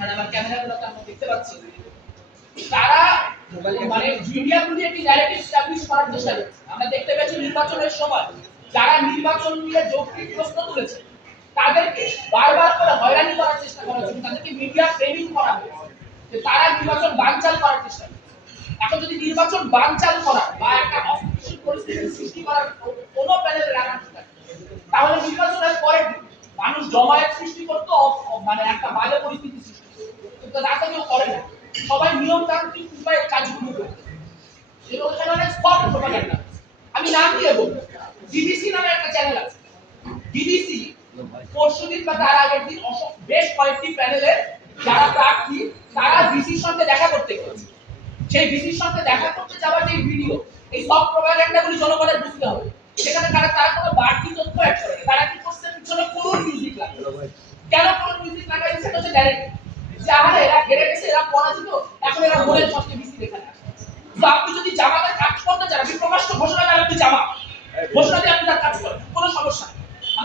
মানে আমার ক্যামেরাগুলোতে আমরা দেখতে তারা মানে একটি করার চেষ্টা করছে। আমরা দেখতে নির্বাচনের সময় যারা নির্বাচন নিয়ে যৌক্তিক প্রশ্ন তুলেছে, তাদেরকে বারবার করে হয়রানি করার চেষ্টা করা তাদেরকে মিডিয়া করা তারা নির্বাচন বানচাল করার চেষ্টা করছে। এখন যদি নির্বাচন বানচাল করা বা একটা অস্থিতিশীল পরিস্থিতি সৃষ্টি করার কোনো প্যানেলে রাখা থাকে, তাহলে নির্বাচনের পরে মানুষ জমায়েত সৃষ্টি করতো মানে একটা বাজে পরিস্থিতি সৃষ্টি করতো কিন্তু তা তো কেউ করে না। সবাই নিয়মতান্ত্রিক উপায়ে কাজগুলো করে। এবং এখানে অনেক স্পট প্রোপাগান্ডা আমি নাম দিয়ে বলব। ডিবিসি নামে একটা চ্যানেল আছে। ডিবিসি পরশুদিন বা তার আগের দিন বেশ কয়েকটি প্যানেলের যারা প্রার্থী, তারা ডিসির সঙ্গে দেখা করতে গেছে সেই ডিসির সঙ্গে দেখা করতে যাওয়ার যে ভিডিও এই সব প্রোপাগান্ডাগুলি জনগণের বুঝতে হবে। সেখানে তারা তারা কোনো বাড়তি তথ্য অ্যাড করে তারা কি করছে? পিছনে কোন মিউজিক লাগে কেন কোন মিউজিক লাগাই সেটা হচ্ছে ডাইরেক্ট যে আরে এরা হেরে গেছে এখন এরা সবচেয়ে বেশি আপনি যদি জামাতে কাজ করতে চান আপনি প্রকাশ্য ঘোষণা দেন আপনি জামা। ঘোষণা দিয়ে আপনি তার কাজ করেন কোনো সমস্যা নেই।